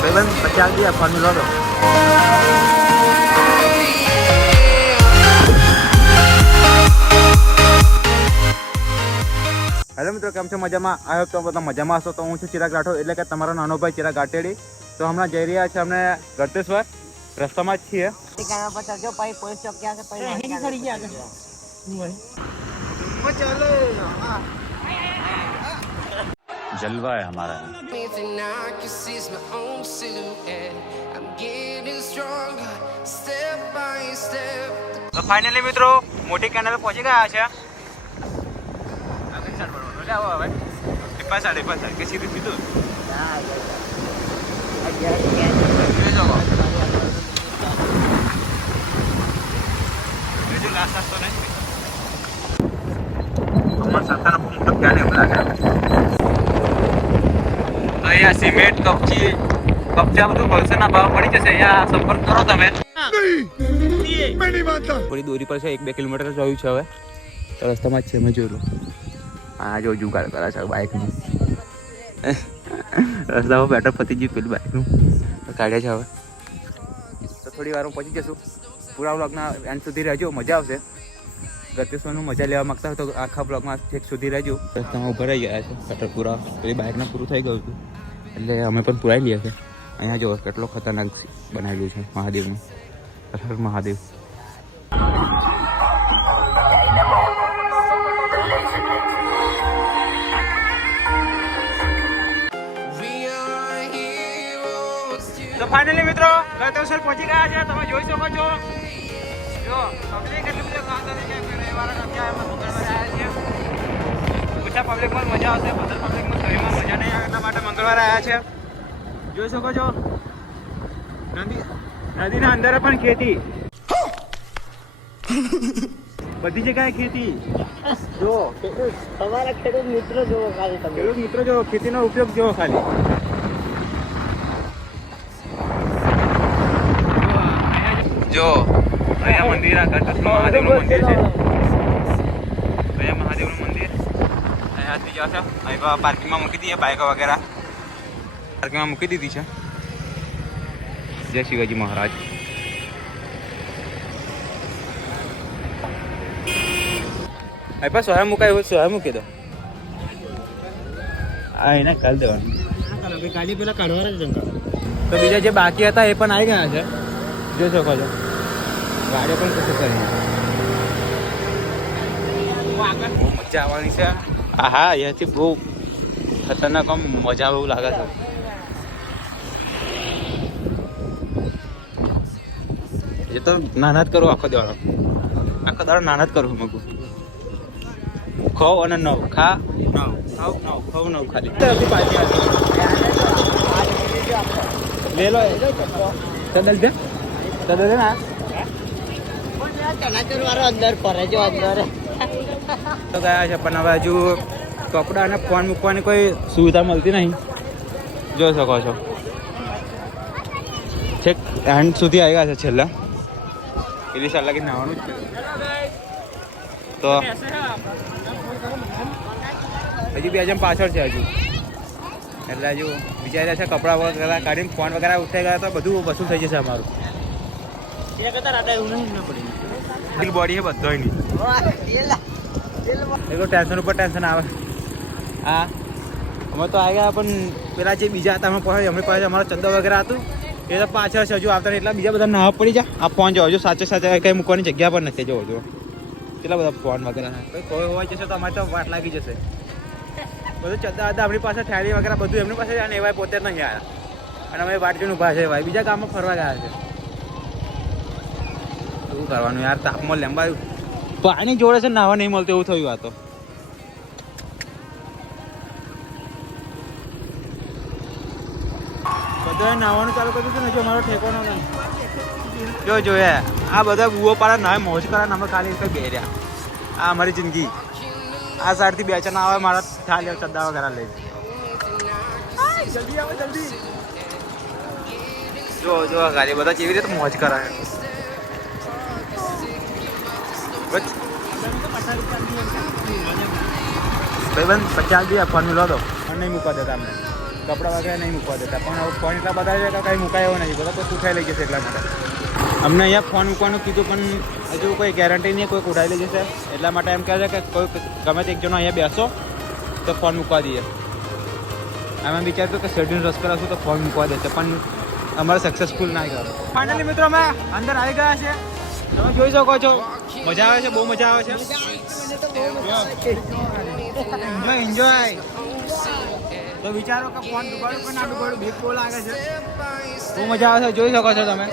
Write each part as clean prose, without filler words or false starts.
ભાઈબંધ 50 દી આપવાનું લો તો. હેલો મિત્રો, કેમ છો? મજામાં? આઈ હોપ તો બધા મજામાં હશો. તો હું છું ચિરાગ રાઠોડ, એટલે કે તમારો નાનો ભાઈ ચિરાગ ગાટેડી. તો હમણાં જઈ રહ્યા છે અમને ગળતેશ્વર, રસ્તામાં જ છીએ. जलवा है हमारा. તો ફાઇનલી મિત્રો મોટી કેનાલ પહોંચી ગયા છે. કે સીધું સીધું અહીંયા સિમેન્ટ કપચા બધું હોલસેલના ભાવ મળી જશે. અહીંયા સંપર્ક કરો તમે. થોડી દૂરી પર છે, 1-2 કિલોમીટર જોયું છે. હવે તો રસ્તામાં જ છે, મેં જોયું. હા જો જુગાડ કરે છે બાઇકનું. રસ્તામાં બેટર પતી ગયું પેલું બાઇકનું કાઢ્યા છે. હવે તો થોડી વારમાં પહોંચી જશું. પૂરા બ્લોગના એન્ડ સુધી રહેજો, મજા આવશે. ગળતેશ્વરનું મજા લેવા માગતા હોય તો આખા બ્લોગમાં છેક સુધી રહેજો. રસ્તામાં ઊભા રહી ગયા છે પેટ્રોલ પૂરા. પેલી બાઇકને પૂરું થઈ ગયું હતું એટલે અમે પણ પુરાઈ લઈએ છીએ. અહીંયા જો કેટલો ખતરનાક બનાવેલું છે મહાદેવનું. મહાદેવ તો ફાઇનલી મિત્રો ગળતેશ્વર પહોંચી ગયા છે. તમે જોઈ શકો છો. જો પબ્લિક એટલી બધી ઓછા પબ્લિકમાં મજા આવશે. બધા પબ્લિકમાં શરીરમાં મજા નહીં આવે, એટલા માટે મંગળવારે આવ્યા છે. જોઈ શકો છો નદીના અંદર પણ ખેતી, બધી જગ્યાએ ખેતી. જો તમારા ખેડૂત મિત્રો જોવો ખાલી, તમે ખેડૂત મિત્રો જો ખેતીનો ઉપયોગ જોવો ખાલી. જો અહીંયા મંદિર, આ મહાદેવનું મંદિર છે. અહીંયા મહાદેવનું મંદિર. અહીંયાથી જાવ છો. અહીં પાર્કિંગમાં મૂકી દઈએ બાઇકો વગેરે. પાર્કિંગમાં મૂકી દીધી છે. જય શિવાજી મહારાજ. અહીં પણ સોયા મુકાય હોય સોયા મૂકી દો. હા એને કાલ દેવાનું. ગાડી પેલા કાઢવાના જ જંગલ. તો બીજા જે બાકી હતા એ પણ આવી ગયા છે. જોઈ શકો છો ગાડીઓ પણ કશું કરી. બહુ મજા આવવાની છે. હા હા, અહીંયાથી બહુ ખતરનાક આમ મજા બહુ લાગે છે. એ તો નાના જ કરું આખો દાડો નાના જ કરું. મગું ખવ અને નવ ખા નવ ખવ નવ ખાલી લે લો. તદલ છે તદલ ના અંદર ફરે જો અંદર તો ગયા છે, પણ હવે હજુ કપડા અને ફોન મૂકવાની કોઈ સુવિધા મળતી નહીં. જોઈ શકો છો છેક એન્ડ સુધી આવી ગયા છે. છેલ્લા પેલી સાલ લાગી નાવાનું જ છે. તો હજી બે હજાર પાછળ છે હજુ. એટલે હજુ વિચાર્યા છે કપડાં વગેરે કાઢીને ફોન વગેરે ઉઠાઈ ગયા તો બધું વસૂલ થઈ જશે અમારું. દિલ બોડી છે બધો નહીં. ટેન્શન ઉપર ટેન્શન આવે. હા અમે તો આવી ગયા, પણ પેલા જે બીજા હતા અમે પાસે એમની પાસે અમારો ચંદો વગેરે હતું એ તો પાછળ છે હજુ આવતા. એટલા બીજા બધા નાવા પડી જાય. આ ફોન જોવો જો સાચે સાચે કંઈ મૂકવાની જગ્યા પણ નથી. જોવો જો કેટલા બધા ફોન વગેરે. કોઈ હોવા જશે તો અમારે તો વાટ લાગી જશે. બધું ચંદા હતા આપણી પાસે, થેલી વગેરે બધું એમની પાસે. અને એવા પોતે જ નહીં આવ્યા અને અમે વાટ જોઈને ઊભા છે. ભાઈ બીજા ગામમાં ફરવા ગયા છે. શું કરવાનું યાર, તાપમાં લેંબાયું. પાણી જોડે છે, નાવા નહીં મળતું એવું થયું. આ તો બધા નાવાનું ચાલુ કર્યું હતું ને. જો મારો ઠેકાનો નહીં. જો જોયા આ બધા બુઓ પાડા નાવે મોજ કરા. અમે ખાલી એક બે રહ્યા. આ અમારી જિંદગી. આ સાઈડથી બે ચાર ના આવે મારા થાળી ચદ્દા વગેરે લઈ. જલ્દી આવે જલ્દી. જો જો ગાડી બધા કેવી રીતે મોજ કરાય. ભાઈબંધ 50 દી આપવાનું લો દો. નહીં મૂકવા દેતા અમને. કપડાં વગેરે નહીં મૂકવા દેતા, પણ હવે ફોન એટલા બધા છે કે કંઈ મુકાય એવો નહીં, બધા કોઈ ઉઠાઈ લઈ જશે એટલા માટે. અમને અહીંયા ફોન મૂકવાનું કીધું પણ હજુ કોઈ ગેરંટી નહીં, કોઈ ઉઠાઈ લઈ જશે એટલા માટે એમ કહે છે કે કોઈ ગમે તે એક જણો અહીંયા બેસો તો ફોન મૂકવા દઈએ. અમે વિચારતું કે શેડ્યુલ રસ કરાવશું તો ફોન મૂકવા દેશે, પણ અમારે સક્સેસફુલ ના કર્યો. ફાઇનલી મિત્રો અમે અંદર આવી ગયા છે, તમે જોઈ શકો છો. મજા આવે છે, બહુ મજા આવે છે. એન્જોય. તો વિચારો કે ફોન ડૂબાડું કે ના ડૂબાડું, બીક બહુ લાગે છે. બહુ મજા આવે છે, જોઈ શકો છો તમે.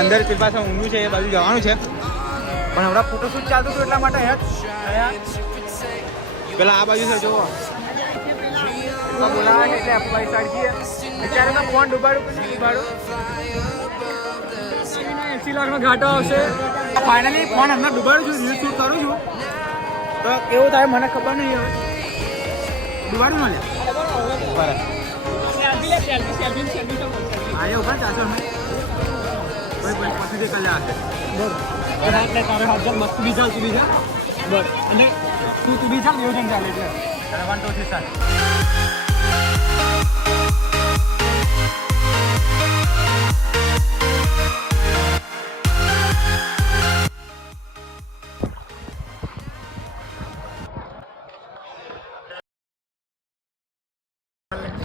અંદર તે પાસે ઊંઘું છે, એ બાજુ જવાનું છે, પણ હમણાં ફોટોશૂટ ચાલતું હતું એટલા માટે પેલા આ બાજુ છે જુઓ. બોલાવા એટલે આપણે સાઈડ અત્યારે તો ફોન ડૂબાડું કે નહીં ડૂબાડું. 80 લાખનો ઘાટો આવશે. ફાઇનલી ફોન અંદર ડૂબાડું છું, રીલ શૂટ કરું છું, તો કેવું થાય મને ખબર નહીં. હવે ડૂબાડું મળે બરાબર. હા એવું પણ ચાલશે અમે પછીથી કલ્યા હશે. બરાબર તારે હાથ મસ્ત બી ચાલ, તું બી જા બરાબર, અને તું બી ચાલ, એવું જણ ચાલે છે. 1 2 3 4.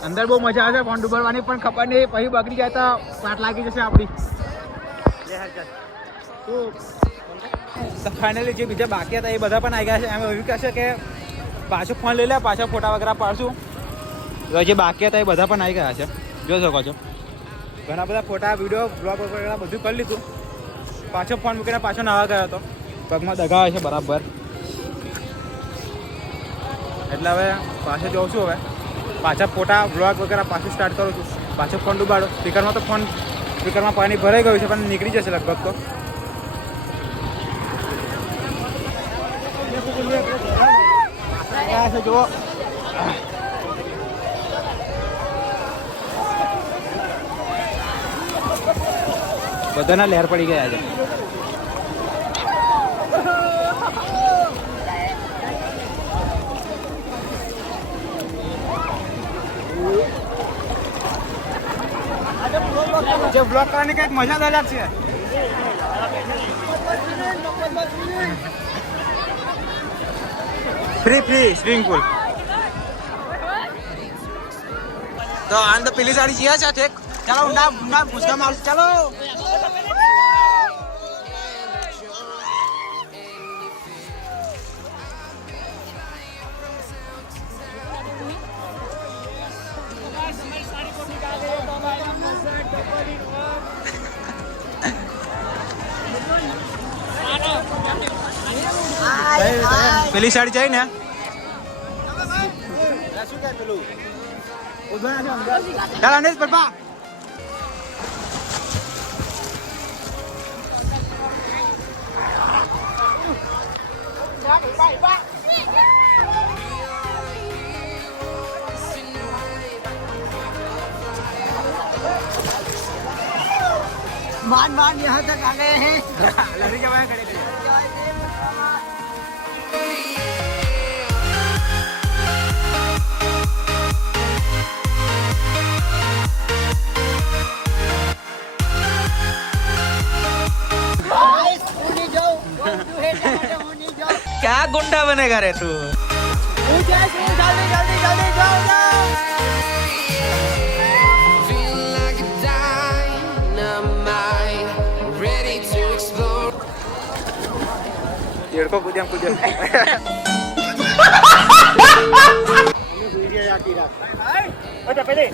અંદર બહુ મજા આવે છે ફોન ડૂબાડવાની, પણ ખબર નહીં પછી બગડી જાય તો પાટ લાગી જશે આપણી. તો ફાઇનલી જે બીજા બાકી હતા એ બધા પણ આવી ગયા છે. એમ એવું કહેશે કે પાછો ફોન લઈ લે, પાછા ફોટા વગેરે પાડશું. તો જે બાકી હતા એ બધા પણ આવી ગયા છે, જોઈ શકો છો. ઘણા બધા ફોટા, વિડીયો, બ્લોગ વગેરે બધું કરી લીધું. પાછો ફોન મૂકીને પાછો નાવા ગયો હતો, પગમાં દગા હોય છે બરાબર. એટલે હવે પાછો જોઉં છું. હવે પાછા ફોટા, બ્લોગ વગેરે પાછું સ્ટાર્ટ કરું છું. પાછો ફોન ડૂબાડો. સ્પીકરમાં તો ફોન સ્પીકરમાં પાણી ભરાઈ ગયું છે, પણ નીકળી જશે લગભગ. તો જુઓ બધાના લહેર પડી ગયા છે. જે બ્લોક કરવાની કંઈક મજા જ અલગ છે. Free swimming pool. તો આન તો પેલી સાડી જીયા છે ઠેક. ચાલો ઊંડા ભૂસકા મારશું. ચાલો પેલી સાઈડ જાય ને ચાલ અનેશ પપ્પા. मान यहाँ तक आ गए हैं. लड़ी के बाहर खड़े थे. क्या गुंडा बनेगा रे तू. जल्दी जल्दी जल्दी जाओ जाओ. Kau kujang. Oh, dapat deh.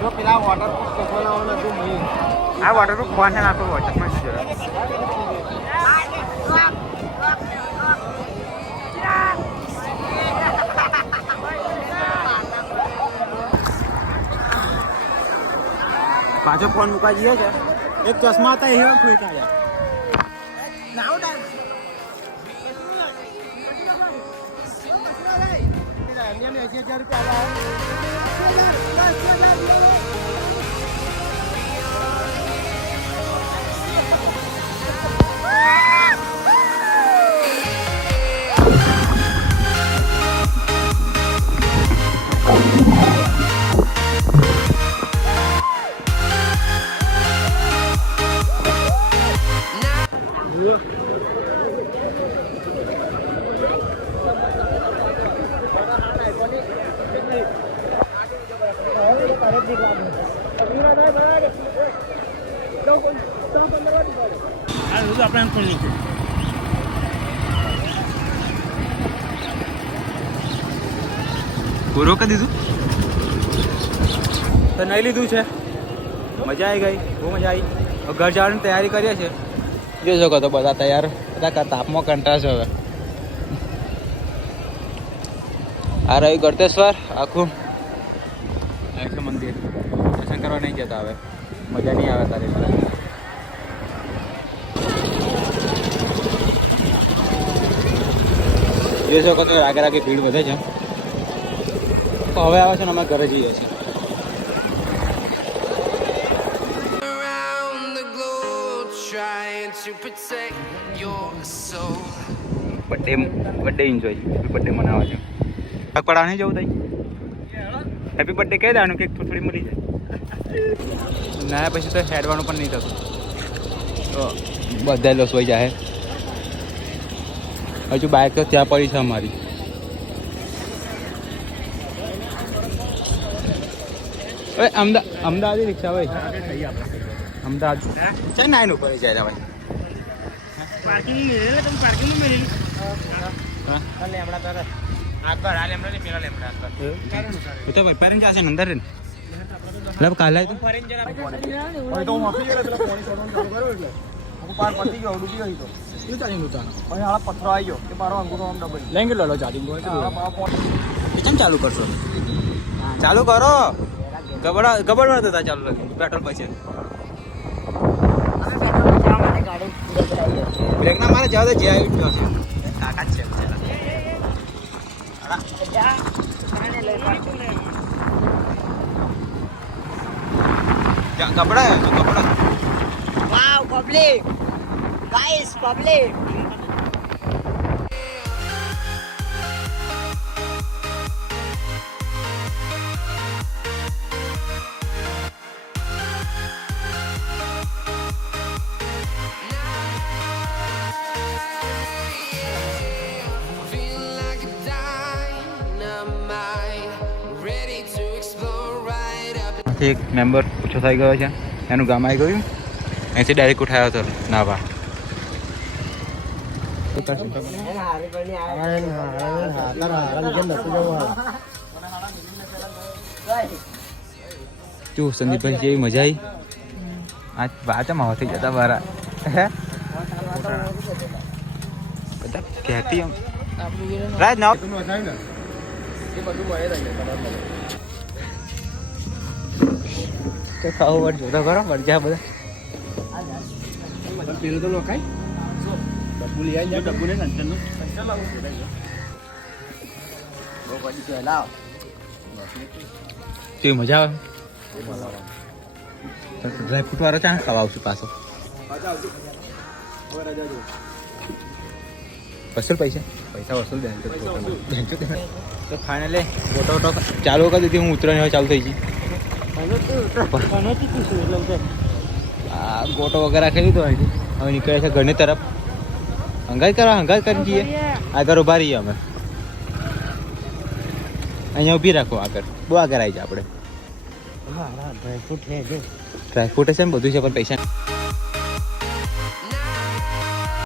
જો પેલા વોટરપ્રૂફ કપડાં હતું નહીં. આ વોટરપ્રૂફ ફોન છે નાખો વોટ્સએપમાં છે જરા. પાછો ફોન મૂકવા જઈએ છે. એક ચશ્મા હતા એ ફેંકા છે. આપણે ખોલી પૂરો કરી દીધું તો નહીં લીધું છે. મજા આવી ગઈ, બહુ મજા આવી. હવે ઘર જવાની તૈયારી કરીએ છીએ. જોઈ શકો તો બધા તૈયાર, બધા તાપમાં કંટાળશે હવે. આ રહ્યું ગળતેશ્વર આખું છે મંદિર. દર્શન કરવા નહીં જતા હવે, મજા નહીં આવે તારે. જોઈ શકો તો રાગે રાગે ભીડ વધે છે. તો હવે આવે છે ને અમે ઘરે જઈએ છીએ. બર્થડે એન્જોય, હેપી બર્થડે મનાવવા છે. પકડા નહીં જવું તઈ હેપી બર્થડે કહી દેવાનું કે થોડી મળી જાય. ના પછી તો હેડવાનું પણ નહીં થતું, તો બધા લોસ વહી જાય. હજુ બાઇક તો ત્યાં પડી છે અમારી. અમદાવાદ રિક્ષા ભાઈ, અમદાવાદ ચાલ નાઈન ઉપર જાય ભાઈ. પાર્કિંગ મેળે તમે પાર્કિંગ મેળેલી તો વેપારી જશે ને અંદર મતલબ કાલે તો ચાલુ કરશો? ચાલુ કરો. ગબડવા હતા ચાલુ પેટ્રોલ પછી બ્રેક ના મારે જવા દે. જે આવી ગયો છે કાકા જ છે. કપડા કપડા વાવ પબ્લિક ગાઈસ પબ્લિક એક મેમ્બર ઓછો થઈ ગયો છે, એનું ગામ આવી ગયું. અહીંથી ડાયરેક્ટ ઉઠાયો હતો નાવા. શું સંદીપભાઈ જેવી મજા આવી? આ વાતમાં હોતી જતા મારા બધા કહેતી એમ રાજ ના ખાવું પડે. જોતો કરો મરજા બધા પેલું તો લોખાય ડબ્બુ લઈ આવી ડબ્બુ ને કેવી મજા આવે. ડ્રાયફ્રૂટ વાળો ક્યાં ખાવા આવશું પાછો? વસૂલ પૈસા વસૂલ દે. તો ફાઇનલી ફોટો ચાલુ કરી દીધી. હું ઉતરવાની હવે ચાલુ થઈ ગઈ. ગોટો વગેરે ખાઈ લીધો. હવે નીકળે છે ઘરની તરફ. હંગાઈ કરી જઈએ. આગળ ઉભા રહીએ અમે. અહીંયા ઊભી રાખો આગળ. બહુ આગળ આવી જાય આપણે. ડ્રાયફ્રૂટ હશે ને બધું છે પણ પૈસા